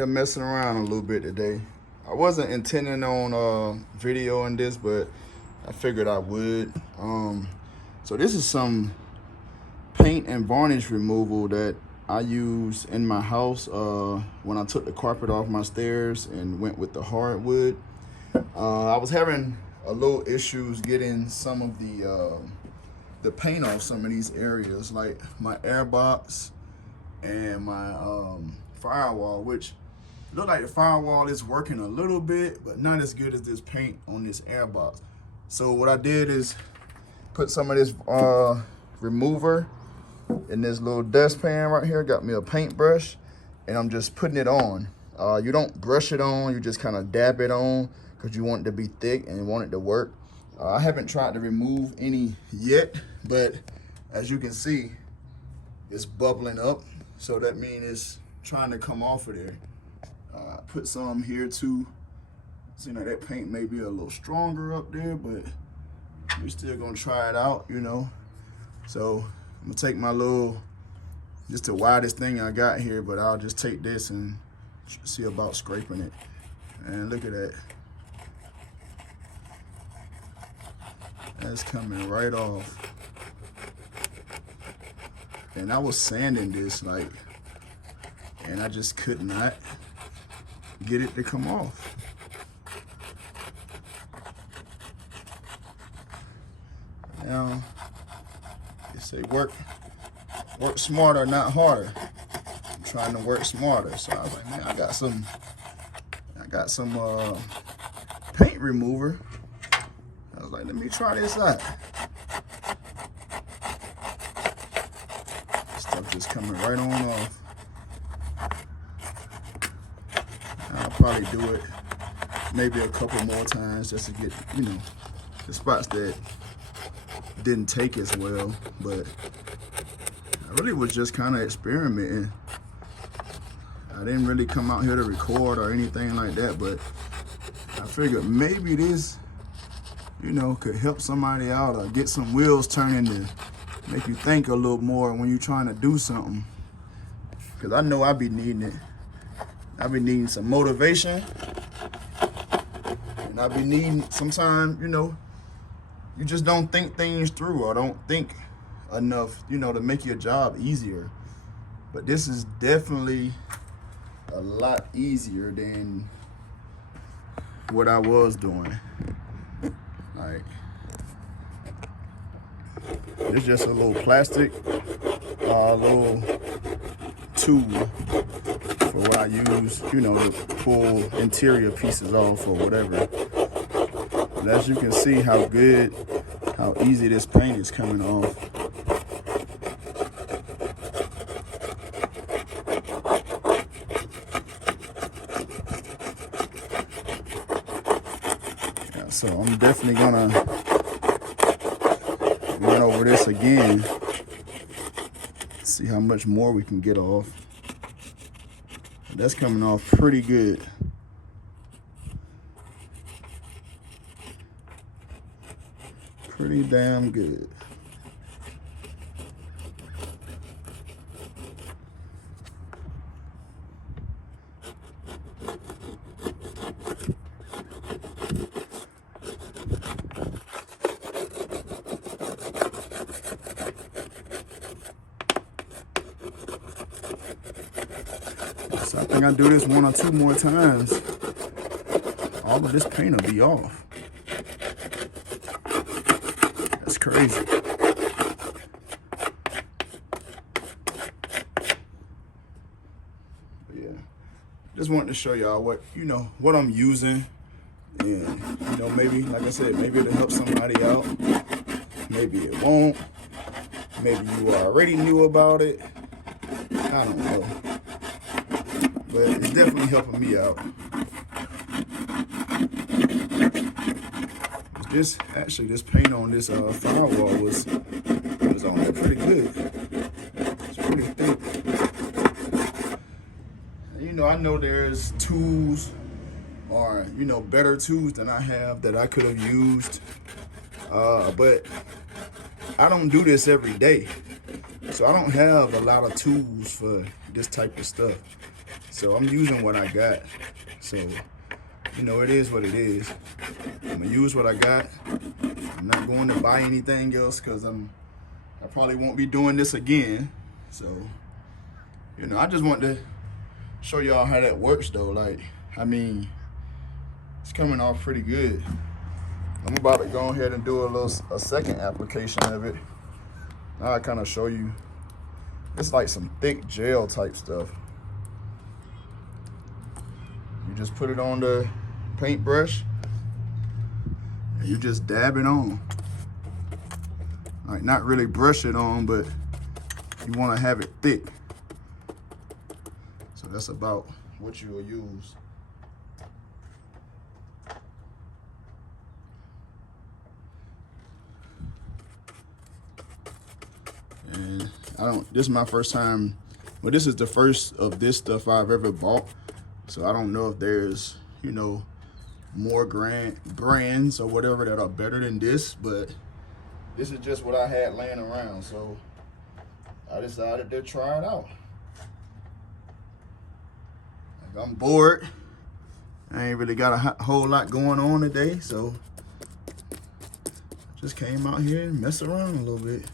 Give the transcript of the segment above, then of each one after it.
here messing around a little bit today. I wasn't intending on videoing this, but I figured I would. So this is some paint and varnish removal that I use in my house when I took the carpet off my stairs and went with the hardwood. I was having a little issues getting some of the paint off some of these areas, like my air box and my firewall, which look like the firewall is working a little bit, but not as good as this paint on this air box. So what I did is put some of this remover in this little dustpan right here. Got me a paintbrush, and I'm just putting it on. You don't brush it on, you just kind of dab it on because you want it to be thick and you want it to work. I haven't tried to remove any yet, but as you can see, it's bubbling up. So that means it's trying to come off of there. Put some here too. Seems like that paint may be a little stronger up there, but we're still gonna try it out, you know. So I'm gonna take my little, just the widest thing I got here, but I'll just take this and see about scraping it. And look at that. That's coming right off. And I was sanding this and I just could not get it to come off. Now, they say work smarter, not harder. I'm trying to work smarter. So I was like, man, I got some paint remover. I was like, let me try this out. Stuff just coming right on off. I'll probably do it maybe a couple more times just to get, you know, the spots that didn't take as well. But I really was just kind of experimenting. I didn't really come out here to record or anything like that, but I figured maybe this, you know, could help somebody out or get some wheels turning to make you think a little more when you're trying to do something. Because I know I be needing it. I be needing some motivation. And I be needing, sometimes, you know, you just don't think things through or don't think enough, you know, to make your job easier. But this is definitely a lot easier than what I was doing. Like, it's just a little plastic, little tool for what I use, you know, to pull interior pieces off or whatever. And as you can see how easy this paint is coming off. Yeah, so I'm definitely gonna run over this again, see how much more we can get off. That's coming off pretty good. Pretty damn good. So I think I do this 1 or 2 more times, all of this paint will be off. That's crazy. But yeah, just wanted to show y'all what, you know, what I'm using. And, you know, maybe, like I said, maybe it'll help somebody out. Maybe it won't. Maybe you already knew about it. I don't know. But it's definitely helping me out. This paint on this firewall was on there pretty good. It's pretty thick. And, you know, I know there's tools or, you know, better tools than I have that I could have used. But I don't do this every day. So I don't have a lot of tools for this type of stuff. So I'm using what I got. So, you know, it is what it is. I'm gonna use what I got. I'm not going to buy anything else because I probably won't be doing this again. So, you know, I just want to show y'all how that works though. Like, I mean, it's coming off pretty good. I'm about to go ahead and do a second application of it. Now I kind of show you. It's like some thick gel type stuff. You just put it on the paintbrush and you just dab it on. Like, not really brush it on, but you want to have it thick. So that's about what you will use. And this is my first time, well, this is the first of this stuff I've ever bought. So I don't know if there's, you know, more brands or whatever that are better than this, but this is just what I had laying around. So I decided to try it out. Like, I'm bored. I ain't really got a whole lot going on today, so I just came out here and messed around a little bit.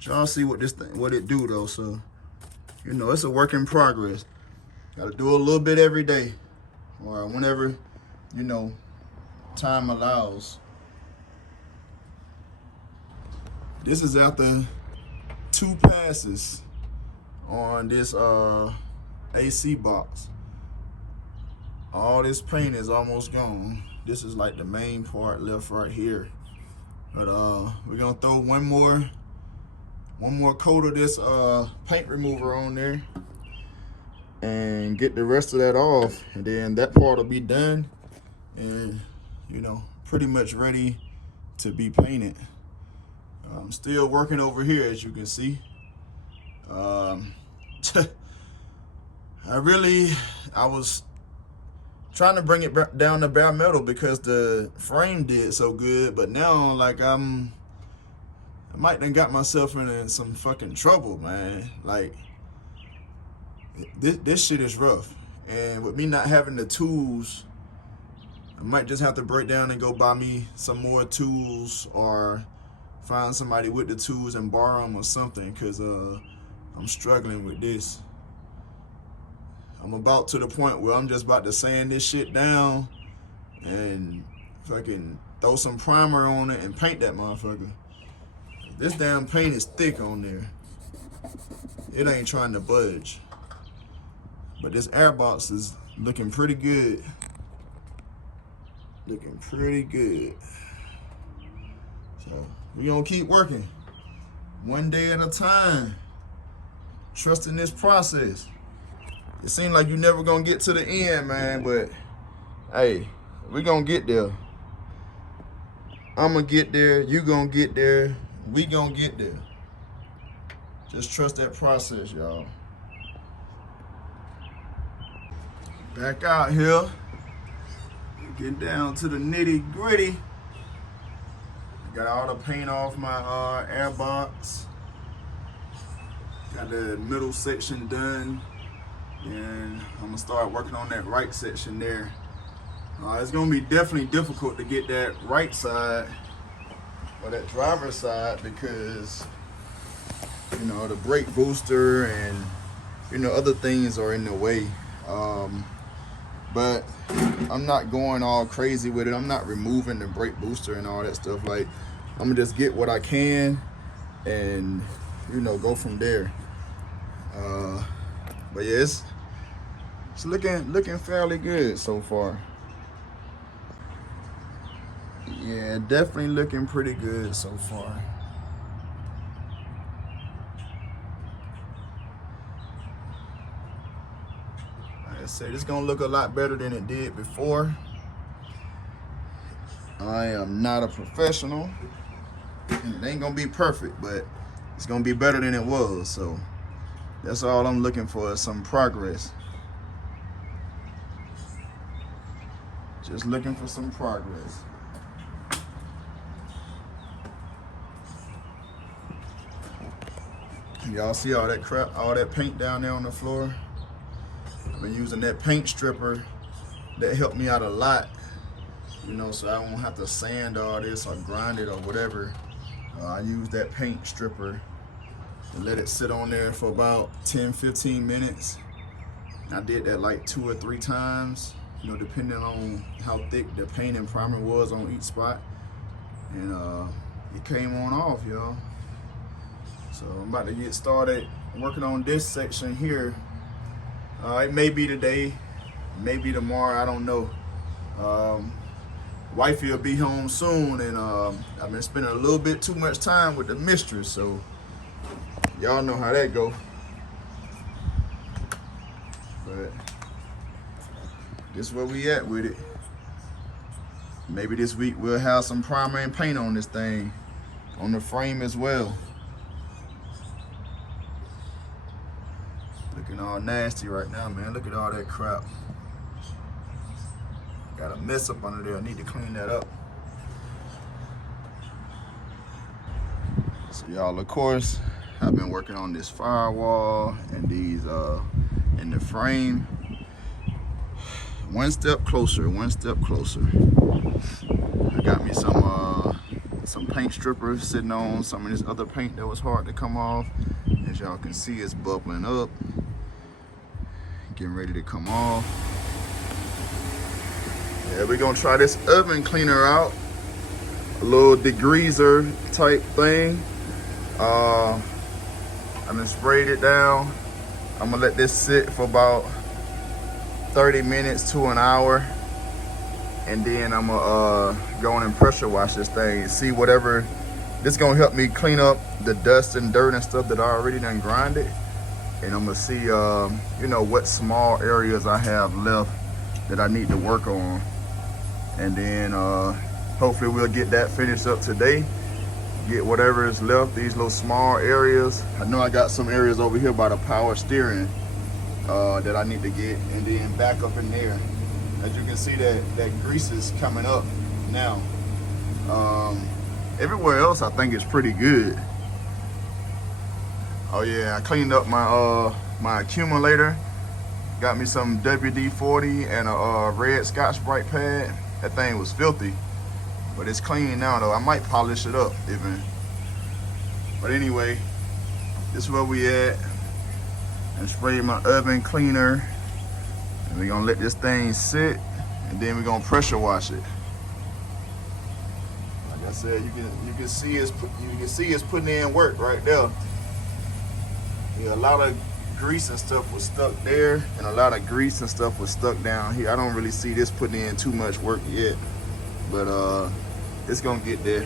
Y'all see what it do though. So, you know, it's a work in progress. Got to do a little bit every day, or whenever, you know, time allows. This is after 2 passes on this AC box. All this paint is almost gone. This is like the main part left right here. But we're gonna throw one more coat of this paint remover on there and get the rest of that off, and then that part will be done and, you know, pretty much ready to be painted. I'm still working over here, as you can see. I was trying to bring it down to bare metal because the frame did so good, but now, like, I might done got myself in some fucking trouble, man. Like, this shit is rough. And with me not having the tools, I might just have to break down and go buy me some more tools, or find somebody with the tools and borrow them or something, because I'm struggling with this. I'm about to the point where I'm just about to sand this shit down and fucking throw some primer on it and paint that motherfucker. This damn paint is thick on there. It ain't trying to budge. But this air box is looking pretty good. Looking pretty good. So we gonna keep working. One day at a time. Trusting this process. It seems like you never gonna get to the end, man, but hey, we gonna get there. I'm gonna get there, you gonna get there. We gonna get there. Just trust that process, y'all. Back out here. Get down to the nitty gritty. Got all the paint off my air box. Got the middle section done. And I'm gonna start working on that right section there. It's gonna be definitely difficult to get that right side, or that driver's side, because, you know, the brake booster and, you know, other things are in the way. But I'm not going all crazy with it. I'm not removing the brake booster and all that stuff. Like, I'm gonna just get what I can and, you know, go from there. But yeah, it's looking fairly good so far. Yeah, definitely looking pretty good so far. Like I said, it's gonna look a lot better than it did before. I am not a professional. It ain't gonna be perfect, but it's gonna be better than it was. So that's all I'm looking for, is some progress. Just looking for some progress. Y'all see all that crap, all that paint down there on the floor? I've been using that paint stripper. That helped me out a lot, you know, so I won't have to sand all this or grind it or whatever. I use that paint stripper and let it sit on there for about 10-15 minutes. I did that like 2 or 3 times, you know, depending on how thick the paint and primer was on each spot. And it came on off, y'all. So I'm about to get started working on this section here. It may be today, maybe tomorrow, I don't know. Wifey will be home soon, and I've been spending a little bit too much time with the mistress, so y'all know how that go. But this is where we at with it. Maybe this week we'll have some primer and paint on this thing, on the frame as well. Looking all nasty right now, man. Look at all that crap. Got a mess up under there. I need to clean that up. So y'all, of course, I've been working on this firewall and these in the frame. One step closer, one step closer. I got me some paint strippers sitting on some of this other paint that was hard to come off. As y'all can see, it's bubbling up, getting ready to come off. Yeah, we're gonna try this oven cleaner out. A little degreaser type thing. I done sprayed it down. I'm gonna let this sit for about 30 minutes to an hour. And then I'm gonna go in and pressure wash this thing and see whatever. This gonna help me clean up the dust and dirt and stuff that I already done grinded. And I'm gonna see, you know, what small areas I have left that I need to work on. And then hopefully we'll get that finished up today. Get whatever is left, these little small areas. I know I got some areas over here by the power steering that I need to get, and then back up in there. As you can see, that grease is coming up now. Everywhere else I think it's pretty good. Oh yeah, I cleaned up my my accumulator. Got me some WD-40 and a red Scotch-Brite pad. That thing was filthy, but it's clean now though. I might polish it up even. But anyway, this is where we at. And spray my oven cleaner. And we're gonna let this thing sit, and then we're gonna pressure wash it. Like I said, you can see it's putting in work right there. Yeah, a lot of grease and stuff was stuck there, and a lot of grease and stuff was stuck down here. I don't really see this putting in too much work yet, but it's gonna get there.